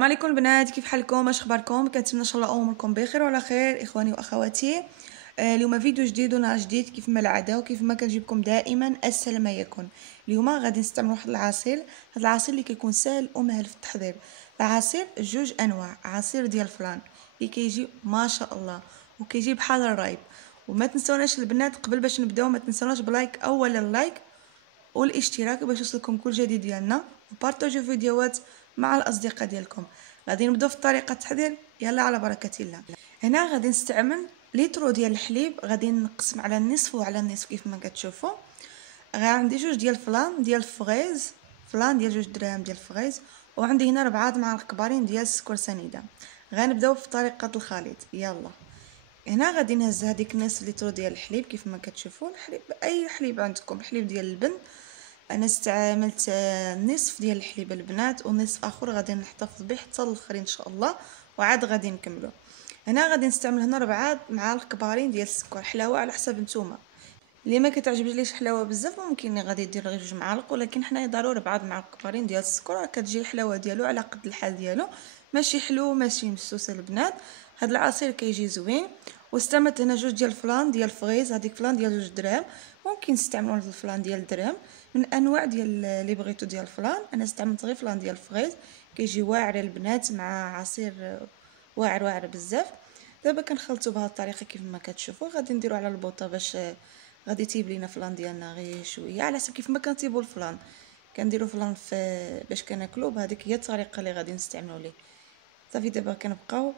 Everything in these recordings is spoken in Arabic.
السلام عليكم البنات، كيف حالكم؟ اش اخباركم؟ كنتمنى ان شاء الله اموركم بخير وعلى خير اخواني واخواتي. اليوم فيديو جديد ونهار جديد كيف ما العاده وكيف ما كنجيبكم دائما اسهل ما يكون. اليوم غادي نستعمل واحد العصير، هذا العصير اللي كيكون سهل ومهل في التحضير. العصير جوج انواع، عصير ديال الفلان اللي كيجي ما شاء الله وكيجي بحال الرايب. وما تنسوناش البنات قبل باش نبداو ما تنسوناش بلايك اولا اللايك والاشتراك باش يوصلكم كل جديد ديالنا، وبارطاجيو فيديوهات مع الاصدقاء ديالكم. غادي نبداو في طريقه التحضير، يلا على بركه الله. هنا غادي نستعمل لترو ديال الحليب، غادي نقسم على النصف وعلى النصف كيف ما كتشوفوا. عندي جوج ديال فلان ديال الفغيز، فلان ديال 2 دراهم ديال الفغيز، وعندي هنا 4 معالق كبارين ديال السكر سنيده. غنبداو في طريقه الخليط، يلا. هنا غادي نهز هذيك نص لتر ديال الحليب كيف ما كتشوفوا، الحليب اي حليب عندكم، الحليب ديال اللبن. انا استعملت نصف ديال الحليب البنات ونصف اخر غادي نحتفظ به حتى الاخر ان شاء الله، وعاد غادي نكملو. هنا غادي نستعمل هنا 4 معالق كبارين ديال السكر، حلاوه على حسب نتوما. اللي ما كتعجبليش حلاوه بزاف ممكن غادي يدير غير 2 معالق، ولكن حنايا ضروري 4 معالق كبارين ديال السكر، كتجي الحلاوه ديالو على قد الحال ديالو، ماشي حلو ماشي مسوس البنات. هذا العصير كيجي زوين. واستعملت هنا جوج ديال الفلان ديال الفغيز، هذيك فلان ديال 2 دراهم، ممكن تستعملوا هذا الفلان ديال درهم من انواع ديال اللي بغيتو ديال الفلان. انا استعملت غير فلان ديال الفغيز، كيجي واعر البنات مع عصير واعر واعر بزاف. دابا كنخلطوا بهذه الطريقه كيف ما كتشوفوا. غادي نديروا على البوطه باش غادي يطيب لينا فلان ديالنا غير شويه على حسب كيف ما كنطيبوا الفلان. كنديروا فلان باش كناكلوا، بهذيك هي الطريقه اللي غادي نستعملوا ليه. صافي دابا كنبقاو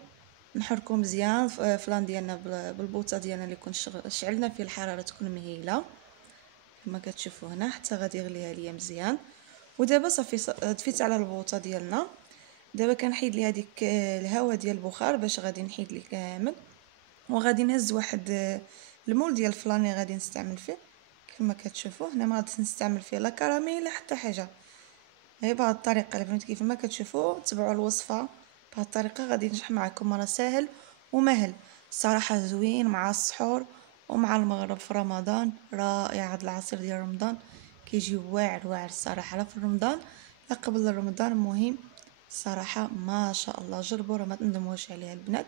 نحركوا مزيان فلان ديالنا بالبوطه ديالنا اللي كنت شعلنا فيه الحراره تكون مهيله كما كتشوفوا هنا حتى غادي يغليها ليا مزيان. ودابا صافي طفيت على البوطه ديالنا. دابا كنحيد لي هذيك الهواء ديال البخار باش غادي نحيد ليه كامل، وغادي نهز واحد المول ديال الفلان اللي غادي نستعمل فيه كما كتشوفوا. هنا ما غاديش نستعمل فيه لا كراميل لا حتى حاجه، غير بهذه الطريقه اللي فهمت كيف ما كتشوفوا. تبعوا الوصفه بهذه الطريقه غادي ينجح معكم، راه ساهل ومهل الصراحه، زوين مع السحور ومع المغرب في رمضان. رائع هذا العصير ديال رمضان، كيجي واعر واعر الصراحه، لا في رمضان لا قبل رمضان، مهم الصراحه ما شاء الله. جربوا راه ما تندموش عليها البنات.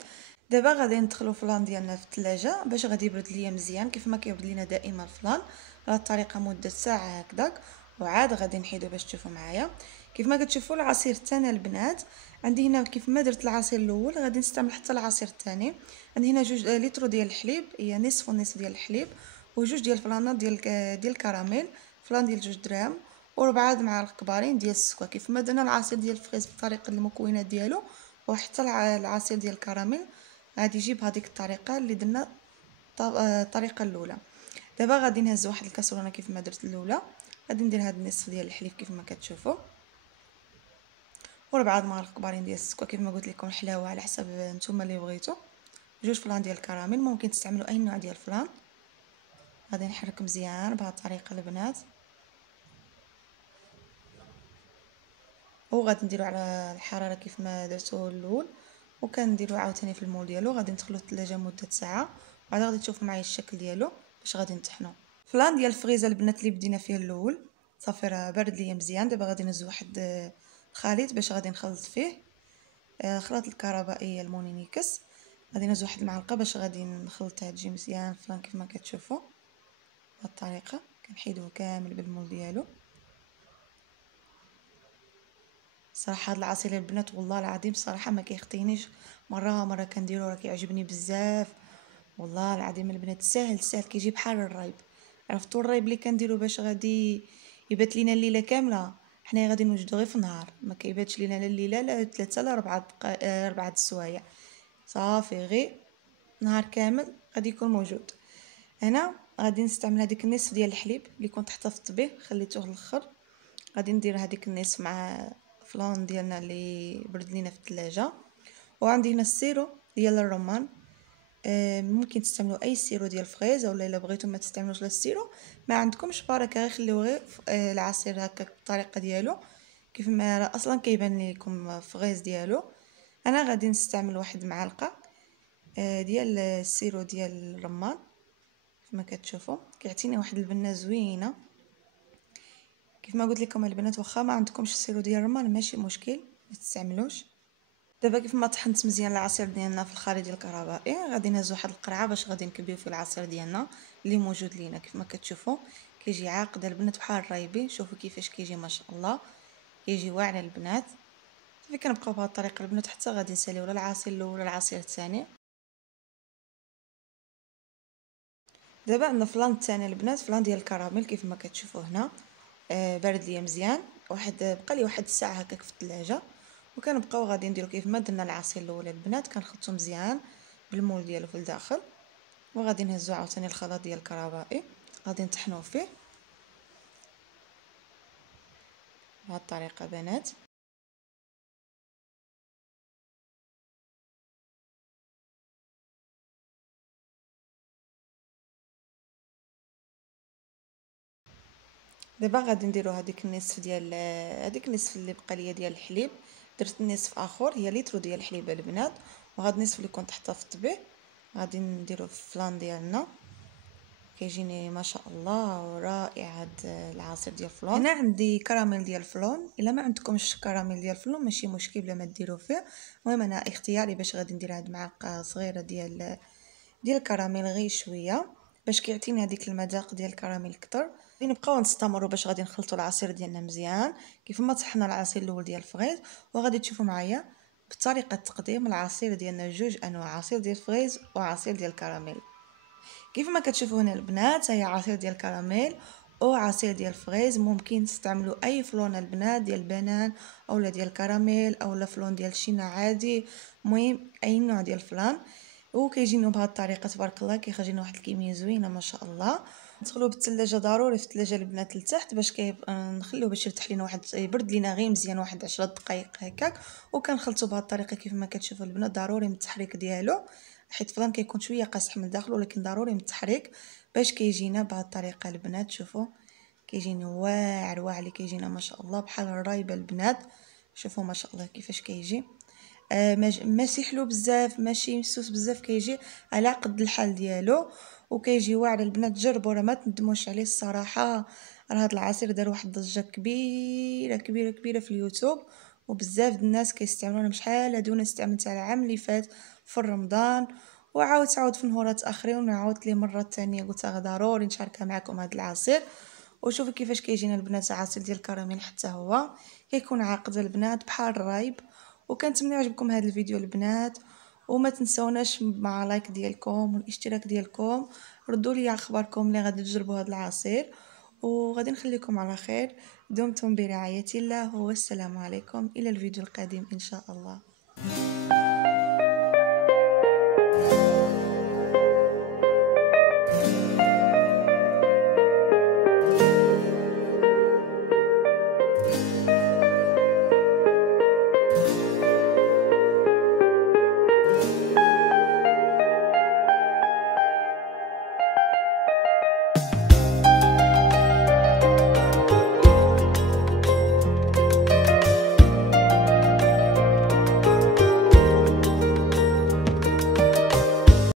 دابا غادي ندخلوا فلان ديالنا في الثلاجه باش غادي يبرد ليا مزيان كيف ما كيبرد لينا دائما الفلان، على الطريقه مده ساعه هكذاك، وعاد غادي نحيدو باش تشوفوا معايا. كيف ما كتشوفوا العصير الثاني البنات، عندي هنا كيف ما درت العصير الاول غادي نستعمل حتى العصير الثاني. عندي هنا 2 لتر ديال الحليب، هي نصف ونصف ديال الحليب، وجوج ديال الفلانات ديال الكراميل، فلان ديال 2 دراهم، و4 معالق كبارين ديال السكر. كيف ما درنا العصير ديال الفريز بطريقه المكونات ديالو، وحتى العصير ديال الكراميل غادي يجي بهذيك الطريقه اللي درنا الطريقه الاولى. دابا غادي نهز واحد الكاسرونه كيف ما درت الاولى، غادي ندير هاد النصف ديال الحليب كيف ما كتشوفوا، و4 معالق كبارين ديال السكر كيف ما قلت لكم، الحلاوه على حسب نتوما اللي بغيتو. 2 فلان ديال الكراميل، ممكن تستعملوا اي نوع ديال الفلان. غادي نحرك مزيان بهذه الطريقه البنات، وغادي نديرو على الحراره كيف ما درتو الاول، وكنديرو عاوتاني في المول ديالو. غادي ندخلو الثلاجه مده ساعه، وعاد غادي تشوفوا معايا الشكل ديالو باش غادي نطحنو. فلان ديال الفريزه البنات اللي بدينا فيه الاول صافي راه بارد ليا مزيان. دابا غادي نهز واحد الخليط باش غادي نخلط فيه خلاط الكهربائيه المونينيكس. غادي نهز واحد المعلقه باش غادي نخلطها تجي مزيان فلان كيف ما كتشوفوا بهذه الطريقه. كنحيدوه كامل بالمول ديالو. صراحه هذا العصير البنات والله العظيم صراحه ما كيخطينيش، مره كنديرو راه كيعجبني بزاف والله العظيم البنات. ساهل ساهل كيجي بحال الرايب. عرفتوا الرايب اللي كنديرو باش غادي يبات لينا الليله كامله، حنا غادي نوجدو غير في النهار، ما كيباتش لينا لا الليله لا 3 لا 4 السوايع، صافي غير نهار كامل غادي يكون موجود. هنا غادي نستعمل هذيك النصف ديال الحليب اللي كنت احتفظت به خليته للاخر. غادي ندير هذيك النصف مع فلان ديالنا اللي برد لينا في الثلاجه. وعندي هنا السيرو ديال الرمان، ممكن تستعملوا اي سيرو ديال الفريز، ولا الا بغيتو ما تستعملوش لا السيرو ما عندكمش بركه، غير خليو غير العصير هكاك بالطريقه ديالو كيف ما راه اصلا كيبان لكم فريز ديالو. انا غادي نستعمل واحد معلقه ديال السيرو ديال الرمان كما كتشوفوا، كيعطيني واحد البنه زوينه. كيف ما قلت لكم البنات واخا ما عندكمش السيرو ديال الرمان ماشي مشكل ما تستعملوش، دابا كيف ما طحنت مزيان العصير ديالنا في الخليط ديال الكهربائي، غادي نهزو واحد القرعه باش غادي نكبيو فيه العصير ديالنا اللي موجود لينا. كيف ما كتشوفوا كيجي عاقد البنات بحال الرايبي. شوفوا كيفاش كيجي ما شاء الله، كيجي واعر البنات. صافي كنبقاو بهذه الطريقه البنات حتى غادي نساليو ولا العصير الاول ولا العصير الثاني. دابا عندنا فلان الثاني البنات، فلان ديال الكراميل كيف ما كتشوفوا هنا. بارد ليا مزيان، بقى لي واحد الساعه هكاك في الثلاجه. وكنبقاو غادي نديرو كيف ما درنا العصير الاول البنات، كنخلطو مزيان بالمول ديالو في الداخل. وغادي نهزو عاوتاني الخلاط ديال الكراميل، غادي نطحنوه فيه بهذه الطريقه بنات. دابا غادي نديرو هذيك النصف اللي بقى ليا ديال الحليب. درت النصف اخر هي لتر ديال الحليب البنات، وهذا النصف اللي كنت حاطه في الطبيخ غادي نديرو في الفلان ديالنا. كيجيني ما شاء الله رائع هذا العصير ديال الفلون. هنا عندي كراميل ديال الفلون، الا ما عندكمش كراميل ديال الفلون ماشي مشكل بلا ما ديروا فيه. المهم انا اختياري باش غادي ندير هاد معلقه صغيره ديال الكراميل غير شويه باش كيعطيني هذيك المذاق ديال الكراميل اكثر. نبقاو نستمروا باش غادي نخلطوا العصير ديالنا مزيان كيف ما طحنا العصير الاول ديال الفغيز. وغادي تشوفوا معايا بطريقه تقديم العصير ديالنا جوج انواع، عصير ديال الفغيز وعصير ديال الكراميل. كيف ما كتشوفوا هنا البنات هي عصير ديال الكراميل او عصير ديال الفغيز. ممكن تستعملوا اي فلون البنات ديال البنان اولا ديال الكراميل اولا فلون ديال الشينا عادي، المهم اي نوع ديال الفلان. وكيجينو بهذه الطريقه تبارك الله، كيخرج لنا واحد الكميه زوينه ما شاء الله. ندخلوه بالثلاجه ضروري في الثلاجه البنات لتحت باش نخليوه باش يرتاح لينا واحد يبرد لينا غير مزيان واحد 10 دقائق هكاك. وكنخلطوا بهذه الطريقه كيف ما كتشوفوا البنات. ضروري من التحريك ديالو حيت فلان كيكون شويه قاصح من الداخل، ولكن ضروري من التحريك باش كيجينا بهذه الطريقه البنات. شوفوا كيجينا واعر اللي كيجينا ما شاء الله بحال الرايبه البنات. شوفوا ما شاء الله كيفاش كيجي. ماشي حلو بزاف ماشي مسوس بزاف، كيجي على قد الحال ديالو وكيجي واعر البنات. جربوا راه ما تندموش عليه الصراحه. راه هذا العصير دار واحد الضجه كبيره كبيره كبيره في اليوتيوب، وبزاف الناس كيستعملوه. انا بشحال هادو انا استعملتها العام اللي فات في رمضان، وعاود في نهارات اخرين وعاودت ليه مره ثانيه قلت ضروري نشاركها معكم هذا العصير. وشوفوا كيفاش كيجينا البنات عصير ديال الكراميل، حتى هو كيكون عاقد البنات بحال الرايب. وكنتمنى يعجبكم هذا الفيديو البنات، وما تنسوناش مع لايك ديالكم والاشتراك ديالكم. ردوا لي اخباركم اللي غادي تجربوا هذا العصير، وغادي نخليكم على خير. دمتم برعاية الله والسلام عليكم الى الفيديو القادم ان شاء الله.